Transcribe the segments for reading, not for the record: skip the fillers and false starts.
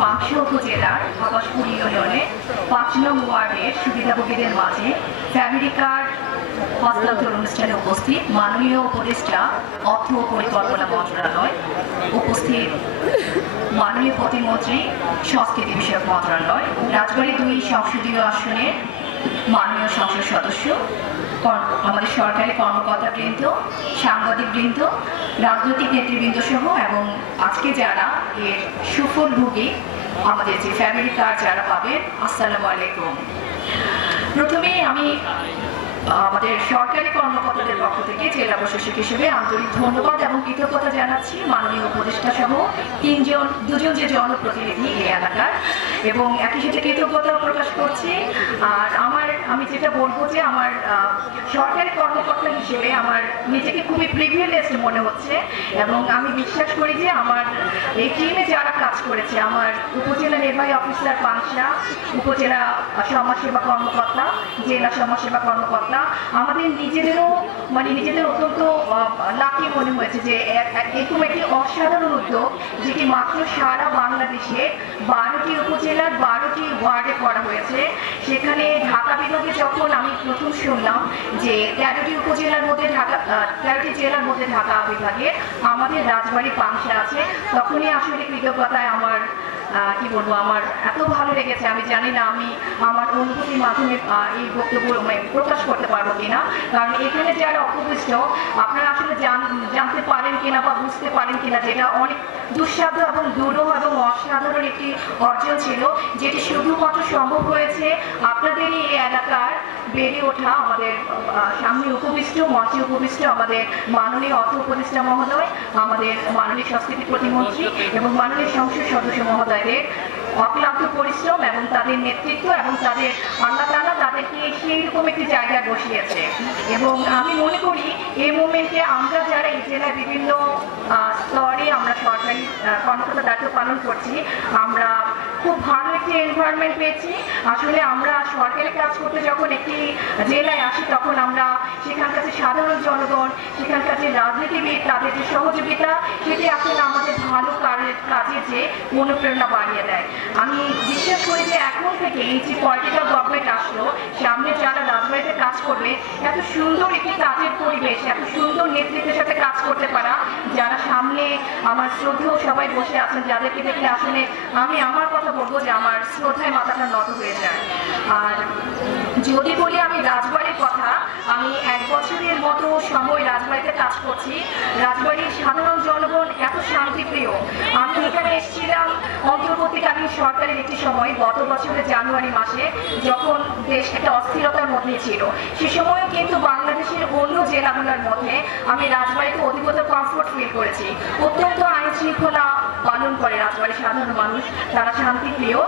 পাঁচশো উপজেলার আকাশপুর ইউনিয়নে ৫ নং ওয়ার্ডের সুবিধাভোগীদের মাঝে ফ্যামিলি কার্ড হস্তান্তর অনুষ্ঠানে উপস্থিত মাননীয় উপদেষ্টা অর্থ ও পরিকল্পনা মন্ত্রণালয়, উপস্থিত মাননীয় প্রতিমন্ত্রী সংস্কৃতি বিষয়ক মন্ত্রণালয়, রাজবাড়ী ২ সংসদীয় আসনের মাননীয় সংসদ সদস্য, আমাদের সরকারি কর্মকর্তাবৃন্দ, সাংবাদিকবৃন্দ, রাজনৈতিক নেতৃবৃন্দ সহ এবং আজকে যারা এর সুফলভোগী আমাদের যে ফ্যামিলি কার্ড যারা পাবেন, আসসালামু আলাইকুম। প্রথমে আমি আমাদের সরকারি কর্মকর্তাদের পক্ষ থেকে জেলা প্রশাসক হিসেবে আন্তরিক ধন্যবাদ এবং কৃতজ্ঞতা জানাচ্ছি মাননীয় উপদেষ্টা সহ দুজন যে জনপ্রতিনিধি এই এলাকার, এবং একই সাথে কৃতজ্ঞতা প্রকাশ করছি। আর আমি যেটা বলবো যে আমার সরকারি কর্মকর্তা হিসেবে আমার নিজেকে খুবই প্রিভিলেজড মনে হচ্ছে, এবং আমি বিশ্বাস করি যে আমার এই টিমে যারা কাজ করেছে, আমার উপজেলা নির্বাহী অফিসার পাংশা, উপজেলা সমাজসেবা কর্মকর্তা, জেলা সমাজসেবা কর্মকর্তা, আমাদের নিজেদেরও নিজেদের অত্যন্ত লাকি মনে হয়েছে যে এরকম একটি অসাধারণ উদ্যোগ যেটি মাত্র সারা বাংলাদেশে 12টি উপজেলার 12টি ওয়ার্ডে করা হয়েছে। সেখানে ঢাকা বিভাগে যখন আমি প্রথম শুনলাম যে 13টি উপজেলার মধ্যে 13টি জেলার মধ্যে ঢাকা বিভাগে আমাদের রাজবাড়ী পাংশা আছে, তখনই আসলে কৃতজ্ঞতায় আমার কি বলবো, আমার এত ভালো লেগেছে। আমি জানি না আমি আমার অনুভূতির মাধ্যমে এই বক্তব্য প্রকাশ করতে পারবো কিনা, কারণ এখানে যারা অপবিষ্ট আপনারা আসলে জানতে পারেন কিনা বা বুঝতে পারেন কিনা, যেটা অনেক দুঃসাধ্য এবং দুরূহ এবং অসাধারণ একটি অর্জন ছিল, যেটি শুধুমাত্র সম্ভব হয়েছে আপনাদেরই এই এলাকার বেড়ে ওঠা আমাদের সামনে উপবিষ্ট, মঞ্চে উপবিষ্ট আমাদের মাননীয় অর্থ উপদেষ্টা মহোদয়, আমাদের মাননীয় সংস্কৃতি প্রতিমন্ত্রী এবং মাননীয় সংসদ সদস্য মহোদয়দের অক্লান্ত পরিশ্রম এবং তাদের নেতৃত্ব, এবং তাদের আল্লাহ তাআলা তাদেরকে সেই রকম একটি জায়গায় বসিয়েছে। এবং আমি মনে করি এই মুভমেন্টে আমরা যারা এই জেলায় বিভিন্ন স্তরে আমরা সরকারি কর্মকর্তা দায়িত্ব পালন করছি, আমরা খুব ভালো একটি এনভায়রনমেন্ট পেয়েছি। আসলে আমরা সরকারি কাজ করতে যখন একটি জেলায় আসি, তখন আমরা সেখানকার যে সাধারণ জনগণ, সেখানকার যে রাজনীতিবিদ, তাদের যে সহযোগিতা, সেটি আসলে আমাদের ভালো কাজের যে অনুপ্রেরণা বাড়িয়ে দেয়। আমি বিশ্বাস করি যে এখন থেকে এই যে পলিটিক্যাল গভর্নমেন্ট আসলো, সামনে যারা রাজবাড়িতে কাজ করবে, এত সুন্দর একটি কাজের পরিবেশ, এত সুন্দর নেতৃত্বের সাথে কাজ করতে পারা, যারা সামনে আমার শ্রদ্ধেয় সবাই বসে আছেন, যাদেরকে দেখলে আসলে আমি আমার কথা বলবো যে আমার শ্রদ্ধায় মাথাটা নত হয়ে যায়। আর যদি বলি আমি রাজবাড়ির কথা, আমি 1 বছরের মতো সময় রাজবাড়িতে কাজ করছি। রাজবাড়ির সাধারণ জনগণ এত শান্তিপ্রিয়। আমি এখানে এসেছিলাম অন্তর্বর্তীকালীন সরকারের একটি সময়, গত বছরের জানুয়ারি মাসে, যখন দেশ একটা অস্থিরতার মধ্যে ছিল। সে সময়ও কিন্তু বাংলাদেশের অন্য জেলাগুলোর মধ্যে আমি রাজবাড়িতে অধিকতর কমফোর্ট ফিল করেছি। অত্যন্ত আইন শৃঙ্খলা পালন করে রাজবাড়ির সাধারণ মানুষ, তারা শান্তিপ্রিয়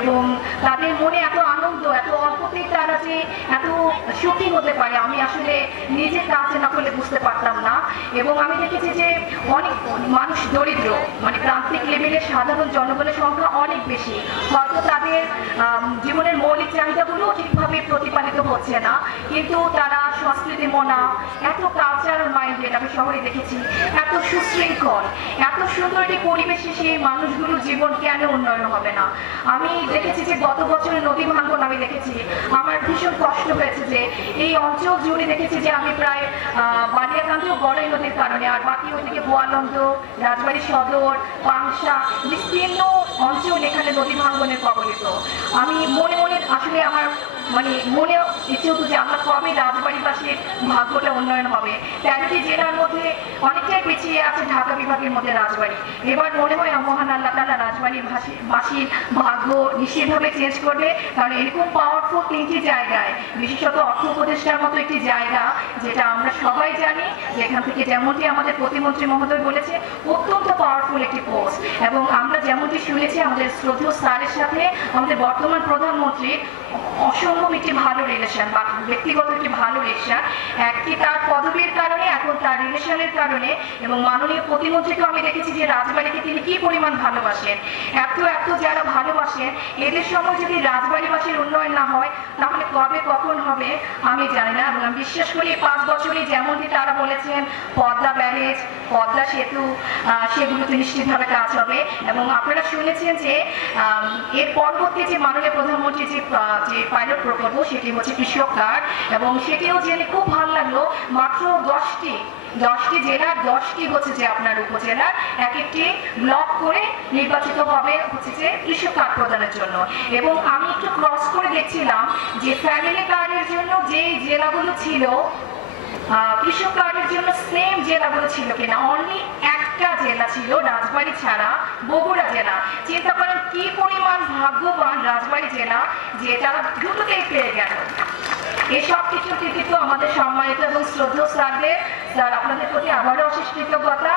এবং তাদের মনে এত আনন্দ, এত অল্পতেই তারা যে এত সুখী হতে পারে, আমি আসলে নিজে কাজ না করলে বুঝতে পারতাম না। এবং আমি দেখেছি যে অনেক মানুষ দরিদ্র, প্রান্তিক লেভেলের সাধারণ জনগণের সংখ্যা অনেক বেশি, হয়তো তাদের জীবনের মৌলিক চাহিদাগুলো ঠিকভাবে প্রতিপালিত হচ্ছে না, কিন্তু তারা সংস্কৃতি মনা, এত কালচারাল মাইন্ডেড আমি শহরে দেখেছি, এত সুশৃঙ্খল, এত সুন্দর একটি পরিবেশে সেই মানুষগুলোর জীবন কেন উন্নয়ন হবে না। আমি দেখেছি যে গত বছরের নদী ভাঙ্গন আমি দেখেছি, আমার ভীষণ কষ্ট হয়েছে যে এই অঞ্চল জুড়ে দেখেছি যে আমি প্রায় বালিয়াকান্দি ও বড়াই নদীর কারণে, আর বাকি ওইদিকে বোয়ালন্দ, রাজবাড়ী সদর, পাংশা, বিস্তীর্ণ অঞ্চল এখানে নদী ভাঙ্গনের কবলিত। আমি মনে মনে আসলে আমার মনে ইচ্ছে হতো যে আমরা কবে রাজবাড়িবাসীর ভাগ্যটা উন্নয়ন হবে। 13টি জেলার মধ্যে অনেকটাই পিছিয়ে আছে ঢাকা বিভাগের মধ্যে রাজবাড়ি। এবার মনে হয় মহান আল্লাহ তাআলা রাজবাড়িবাসীর ভাগ্য নিশ্চিতভাবে চেঞ্জ করবে, কারণ এরকম পাওয়ারফুল 3টি জায়গায়, বিশেষত অর্থ উপদেষ্টার মতো একটি জায়গা, যেটা আমরা সবাই জানি যেখান থেকে যেমনটি আমাদের প্রতিমন্ত্রী মহোদয় বলেছে, অত্যন্ত পাওয়ারফুল একটি পোস্ট। এবং আমরা যেমনটি শুনেছি আমাদের শ্রদ্ধেয় স্যারের সাথে আমাদের বর্তমান প্রধানমন্ত্রীর অসংখ্য অসম্ভব একটি ভালো রিলেশন বা ব্যক্তিগত একটি ভালো রিলেশন, একটি তার পদবীর কারণে, এখন তার রিলেশনের কারণে। এবং মাননীয় প্রতিমন্ত্রীকে আমি দেখেছি যে রাজবাড়িকে তিনি কি পরিমাণ ভালোবাসেন, এত এত যারা ভালোবাসেন, এদের সময় যদি রাজবাড়িবাসীর উন্নয়ন না হয় তাহলে কবে কখন হবে আমি জানি না। এবং আমি বিশ্বাস করি 5 বছরে যেমনটি তারা বলেছেন পদ্মা ব্যারেজ, পদ্মা সেতু, সেগুলোতে নিশ্চিতভাবে কাজ হবে। এবং আপনারা শুনেছেন যে এর পরবর্তী যে মাননীয় প্রধানমন্ত্রী যে পাইলট প্রকল্প, সেটি হচ্ছে কৃষক কার্ড। এবং সেটিও জেনে খুব ভালো লাগলো, মাত্র 10টি জেলার 10টি হচ্ছে যে আপনার উপজেলার এক একটি ব্লক করে নির্বাচিত হবে হচ্ছে যে কৃষক কার্ড প্রদানের জন্য। এবং আমি একটু ক্রস করে দেখছিলাম যে ফ্যামিলি কার্ডের জন্য যে জেলাগুলো ছিল, কৃষক কার্ডের জন্য সেম জেলাগুলো ছিল কিনা। অনলি একটা জেলা ছিল রাজবাড়ী ছাড়া, বগুড়া জেলা। চিন্তা করেন কি পরিমাণ ভাগ্যবান রাজবাড়ী জেলা যে তারা দ্রুততেই পেয়ে গেল। এসব কিছু কৃতিত্ব আমাদের সম্মানিত এবং শ্রদ্ধেয় স্যারদের। স্যার, আপনাদের প্রতি আবারও অশেষ কৃতজ্ঞতা।